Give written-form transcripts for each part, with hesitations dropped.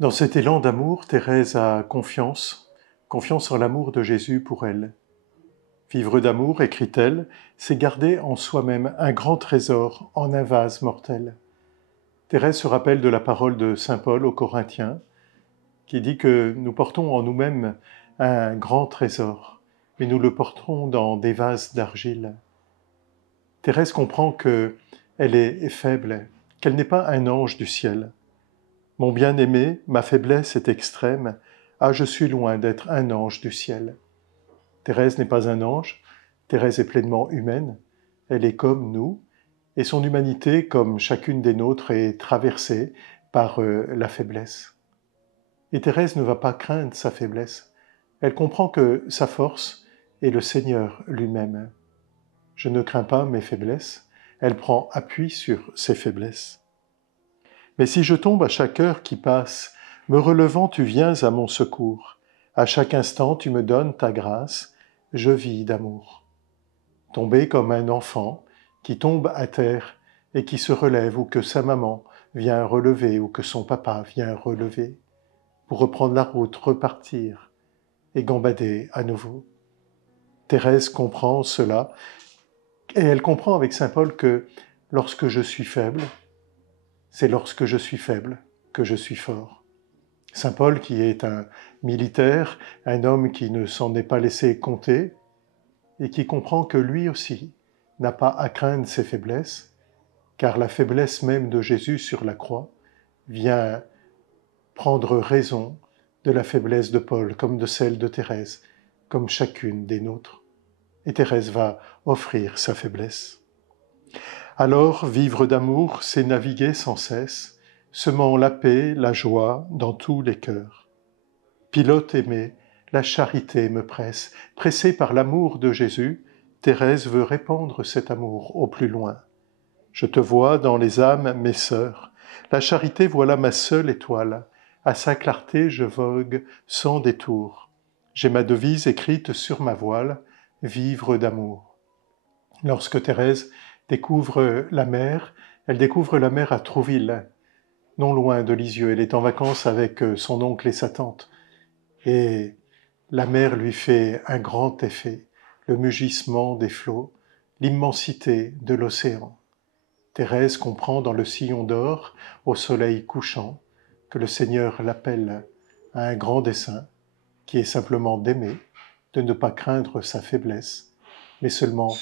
Dans cet élan d'amour, Thérèse a confiance en l'amour de Jésus pour elle. Vivre d'amour, écrit-elle, c'est garder en soi-même un grand trésor en un vase mortel. Thérèse se rappelle de la parole de saint Paul aux Corinthiens, qui dit que nous portons en nous-mêmes un grand trésor, mais nous le porterons dans des vases d'argile. Thérèse comprend qu'elle est faible, qu'elle n'est pas un ange du ciel. Mon bien-aimé, ma faiblesse est extrême, ah, je suis loin d'être un ange du ciel. Thérèse n'est pas un ange, Thérèse est pleinement humaine, elle est comme nous, et son humanité, comme chacune des nôtres, est traversée par la faiblesse. Et Thérèse ne va pas craindre sa faiblesse, elle comprend que sa force est le Seigneur lui-même. Je ne crains pas mes faiblesses, elle prend appui sur ses faiblesses. Mais si je tombe à chaque heure qui passe, me relevant, tu viens à mon secours. À chaque instant, tu me donnes ta grâce, je vis d'amour. Tomber comme un enfant qui tombe à terre et qui se relève, ou que sa maman vient relever, ou que son papa vient relever, pour reprendre la route, repartir et gambader à nouveau. Thérèse comprend cela, et elle comprend avec saint Paul que lorsque je suis faible, c'est lorsque je suis faible que je suis fort. Saint Paul, qui est un militaire, un homme qui ne s'en est pas laissé compter, et qui comprend que lui aussi n'a pas à craindre ses faiblesses, car la faiblesse même de Jésus sur la croix vient prendre raison de la faiblesse de Paul, comme de celle de Thérèse, comme chacune des nôtres. Et Thérèse va offrir sa faiblesse. Alors, vivre d'amour, c'est naviguer sans cesse, semant la paix, la joie dans tous les cœurs. Pilote aimé, la charité me presse. Pressée par l'amour de Jésus, Thérèse veut répandre cet amour au plus loin. Je te vois dans les âmes, mes sœurs. La charité, voilà ma seule étoile. À sa clarté, je vogue sans détour. J'ai ma devise écrite sur ma voile, vivre d'amour. Lorsque Thérèse découvre la mer, elle découvre la mer à Trouville, non loin de Lisieux. Elle est en vacances avec son oncle et sa tante. Et la mer lui fait un grand effet, le mugissement des flots, l'immensité de l'océan. Thérèse comprend dans le sillon d'or, au soleil couchant, que le Seigneur l'appelle à un grand dessein, qui est simplement d'aimer, de ne pas craindre sa faiblesse, mais seulement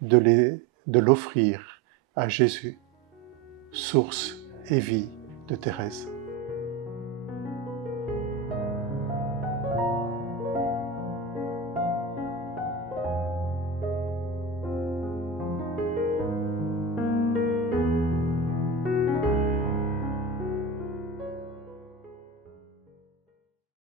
de l'offrir à Jésus, source et vie de Thérèse.